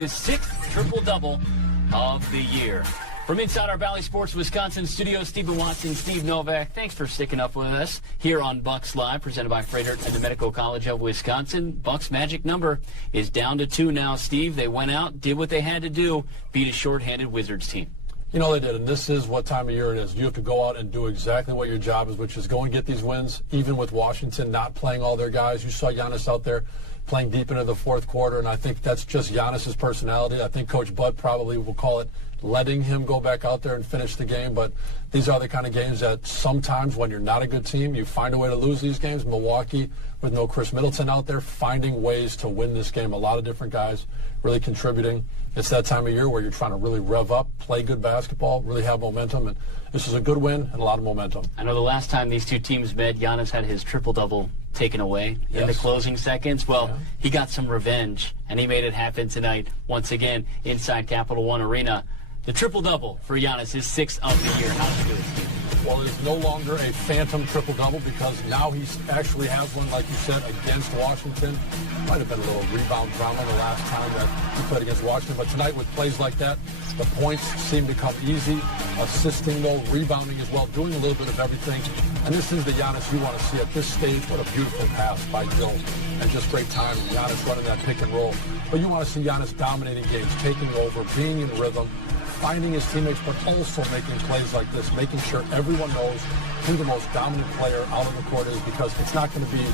His sixth triple-double of the year. From inside our Valley Sports Wisconsin studio, Stephen Watson, Steve Novak, thanks for sticking up with us here on Bucks Live, presented by Freighter and the Medical College of Wisconsin. Bucks' magic number is down to 2 now, Steve. They went out, did what they had to do, beat a shorthanded Wizards team. You know they did, and this is what time of year it is. You have to go out and do exactly what your job is, which is go and get these wins, even with Washington not playing all their guys. You saw Giannis out there playing deep into the fourth quarter, and I think that's just Giannis's personality. I think Coach Bud probably will call it letting him go back out there and finish the game, but these are the kind of games that sometimes when you're not a good team, you find a way to lose these games. Milwaukee, with no Chris Middleton out there, finding ways to win this game. A lot of different guys really contributing. It's that time of year where you're trying to really rev up, play good basketball, really have momentum, and this is a good win and a lot of momentum. I know the last time these two teams met, Giannis had his triple-double taken away in the closing seconds. Well, he got some revenge, and he made it happen tonight once again inside Capital One Arena. The triple-double for Giannis, his 6th of the year. How's it doing? Well, it's no longer a phantom triple-double because now he actually has one, like you said, against Washington. Might have been a little rebound drama the last time that he played against Washington, but tonight with plays like that, the points seem to come easy. Assisting, though, rebounding as well, doing a little bit of everything. And this is the Giannis you want to see at this stage. What a beautiful pass by Joe. And just great time. Giannis running that pick and roll. But you want to see Giannis dominating games, taking over, being in rhythm, finding his teammates, but also making plays like this, making sure everyone knows who the most dominant player out on the court is, because it's not going to be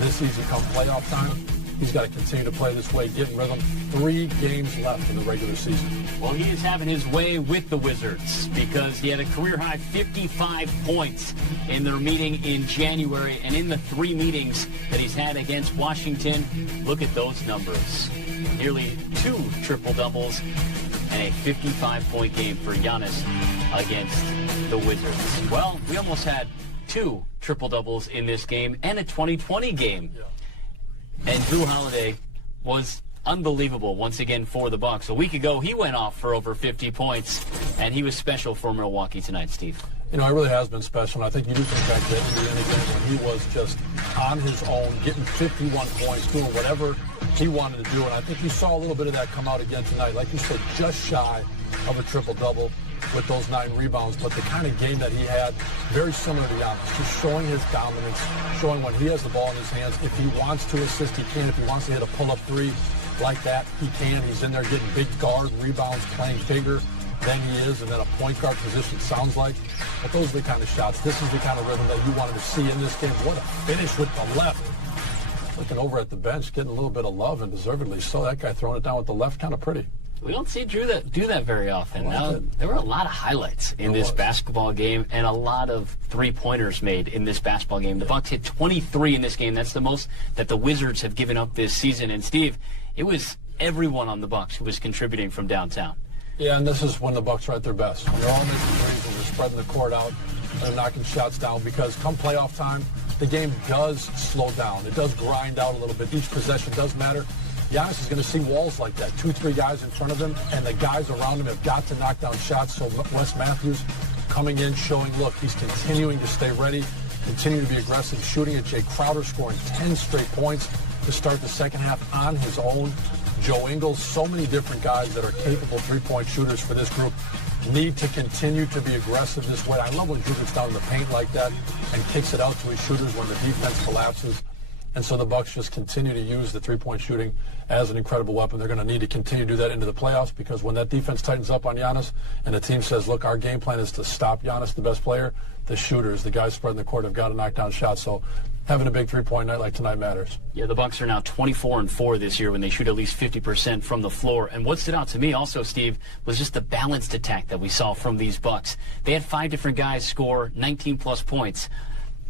this easy come playoff time. He's got to continue to play this way, get in rhythm. 3 games left in the regular season. Well, he is having his way with the Wizards because he had a career-high 55 points in their meeting in January, and in the 3 meetings that he's had against Washington, look at those numbers. Nearly 2 triple-doubles and a 55-point game for Giannis against the Wizards. Well, we almost had 2 triple-doubles in this game and a 2020 game. And Drew Holiday was unbelievable once again for the Bucks. A week ago, he went off for over 50 points, and he was special for Milwaukee tonight, Steve. You know, it really has been special, and I think you do think back to anything when he was just on his own, getting 51 points, doing whatever he wanted to do, and I think you saw a little bit of that come out again tonight. Like you said, just shy of a triple-double with those 9 rebounds, but the kind of game that he had, very similar to Giannis, just showing his dominance, showing when he has the ball in his hands. If he wants to assist, he can. If he wants to hit a pull-up 3 like that, he can. He's in there getting big guard rebounds, playing bigger than he is, and then a point guard position sounds like. But those are the kind of shots. This is the kind of rhythm that you wanted to see in this game. What a finish with the left. Looking over at the bench, getting a little bit of love, and deservedly so. That guy throwing it down with the left, kind of pretty. We don't see Drew do that very often. Now, there were a lot of highlights in this basketball game and a lot of three-pointers made in this basketball game. The Bucks hit 23 in this game. That's the most that the Wizards have given up this season. And, Steve, it was everyone on the Bucks who was contributing from downtown. Yeah, and this is when the Bucks are at their best. When they're all making threes, when they're spreading the court out, they're knocking shots down, because come playoff time, the game does slow down. It does grind out a little bit. Each possession does matter. Giannis is going to see walls like that, 2-3 guys in front of him, and the guys around him have got to knock down shots. So Wes Matthews coming in, showing, look, he's continuing to stay ready, continue to be aggressive, shooting it. Jay Crowder scoring 10 straight points to start the second half on his own. Joe Ingles, so many different guys that are capable three-point shooters for this group need to continue to be aggressive this way. I love when Drew gets down in the paint like that and kicks it out to his shooters when the defense collapses. And so the Bucks just continue to use the three-point shooting as an incredible weapon. They're going to need to continue to do that into the playoffs, because when that defense tightens up on Giannis and the team says, look, our game plan is to stop Giannis, the best player, the shooters, the guys spreading the court, have got to knock down shots. So having a big three-point night like tonight matters. Yeah, the Bucks are now 24-4 this year when they shoot at least 50% from the floor. And what stood out to me also, Steve, was just the balanced attack that we saw from these Bucks. They had 5 different guys score 19-plus points.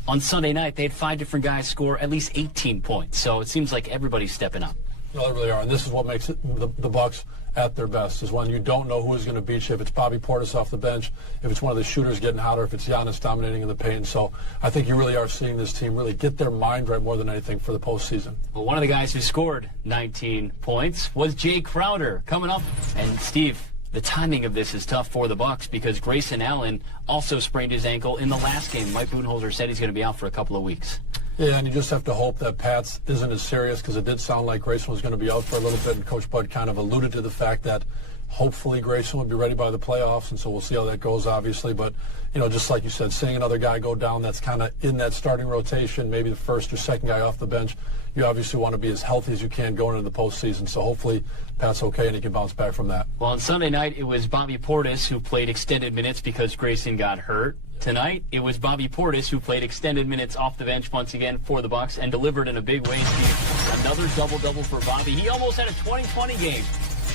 On Sunday night, they had 5 different guys score at least 18 points. So it seems like everybody's stepping up. No, they really are. And this is what makes it the Bucks at their best, is when you don't know who is going to beat you. If it's Bobby Portis off the bench, if it's one of the shooters getting hotter, if it's Giannis dominating in the paint. So I think you really are seeing this team really get their mind right more than anything for the postseason. Well, one of the guys who scored 19 points was Jay Crowder coming up. And, Steve, the timing of this is tough for the Bucks because Grayson Allen also sprained his ankle in the last game. Mike Budenholzer said he's going to be out for a couple of weeks. Yeah, and you just have to hope that Pats isn't as serious, because it did sound like Grayson was going to be out for a little bit, and Coach Bud kind of alluded to the fact that hopefully Grayson would be ready by the playoffs, and so we'll see how that goes, obviously. But, just like you said, seeing another guy go down that's kind of in that starting rotation, maybe the first or second guy off the bench, you obviously want to be as healthy as you can going into the postseason. So hopefully Pat's okay and he can bounce back from that. Well, on Sunday night, it was Bobby Portis who played extended minutes because Grayson got hurt. Tonight, it was Bobby Portis who played extended minutes off the bench once again for the Bucks and delivered in a big way. Another double-double for Bobby. He almost had a 20-20 game.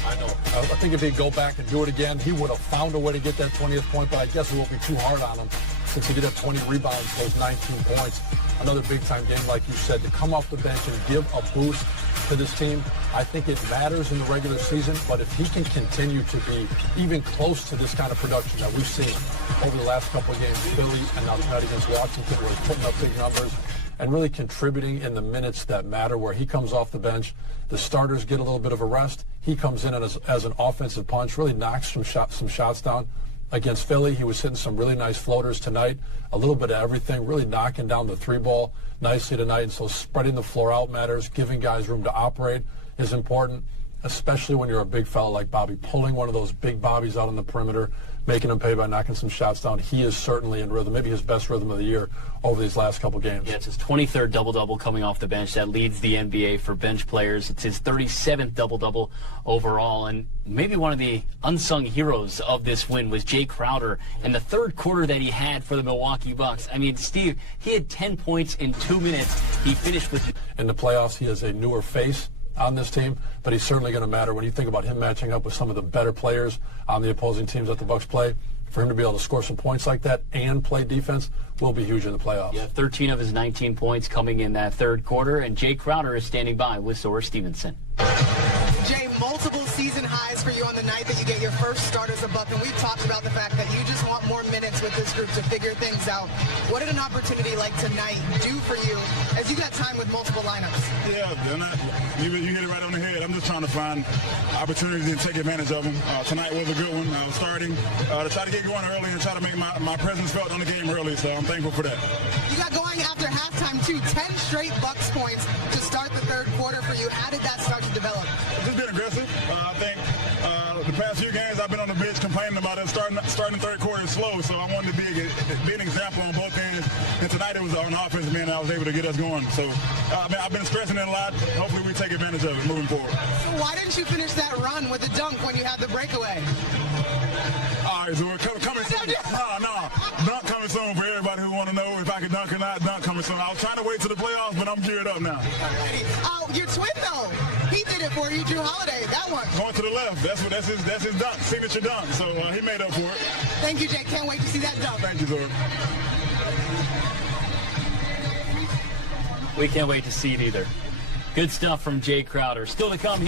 I know. I think if he'd go back and do it again, he would have found a way to get that 20th point, but I guess it won't be too hard on him since he did have 20 rebounds, those 19 points. Another big-time game, like you said, to come off the bench and give a boost to this team. I think it matters in the regular season, but if he can continue to be even close to this kind of production that we've seen over the last couple of games, Philly and now tonight against Washington, where he's putting up big numbers and really contributing in the minutes that matter, where he comes off the bench, the starters get a little bit of a rest, he comes in as an offensive punch, really knocks some shots down. Against Philly, he was hitting some really nice floaters tonight, a little bit of everything, really knocking down the three ball nicely tonight. And so spreading the floor out matters, giving guys room to operate is important, especially when you're a big fella like Bobby. Pulling one of those big bobbies out on the perimeter, making him pay by knocking some shots down. He is certainly in rhythm, maybe his best rhythm of the year over these last couple games. Yeah, it's his 23rd double-double coming off the bench. That leads the NBA for bench players. It's his 37th double-double overall. And maybe one of the unsung heroes of this win was Jay Crowder. And the third quarter that he had for the Milwaukee Bucks. I mean, Steve, he had 10 points in 2 minutes. He finished with... In the playoffs, he is a newer face on this team, but he's certainly going to matter when you think about him matching up with some of the better players on the opposing teams that the Bucks play. For him to be able to score some points like that and play defense will be huge in the playoffs. Yeah, 13 of his 19 points coming in that third quarter, and Jay Crowder is standing by with Zora Stevenson. Jay, multiple season highs for you on the night that you get your first start as a Buck, and we've talked about the fact that you just want more minutes with this group to figure things out. What did an opportunity like tonight do for you as you got time with multiple lineups? Yeah, you hit it right on the head. I'm just trying to find opportunities and take advantage of them. Tonight was a good one. I was starting to try to get going early and try to make my presence felt on the game early, so I'm thankful for that. You got going after halftime, too. 10 straight Bucks points to start the third quarter for you. How did that start to develop? Just been aggressive. I think the past few games I've been on the bench complaining about it. Starting the third quarter slow, so I wanted to be an example on both ends. And tonight it was on offense, man, I was able to get us going. So I've been stressing it a lot. Hopefully we take advantage of it moving forward. So why didn't you finish that run with a dunk when you had the breakaway? All right, so we're coming soon. No. Dunk coming soon for everybody who want to know if I can dunk or not. Dunk coming soon. I was trying to wait to the playoffs, but I'm geared up now. Oh, your twin, though. He did it for you, Drew Holiday. That one. Going to the left. That's his dunk, signature dunk. So he made up for it. Thank you, Jay. Can't wait to see that dunk. Thank you, Zora. We can't wait to see it either. Good stuff from Jay Crowder. Still to come here.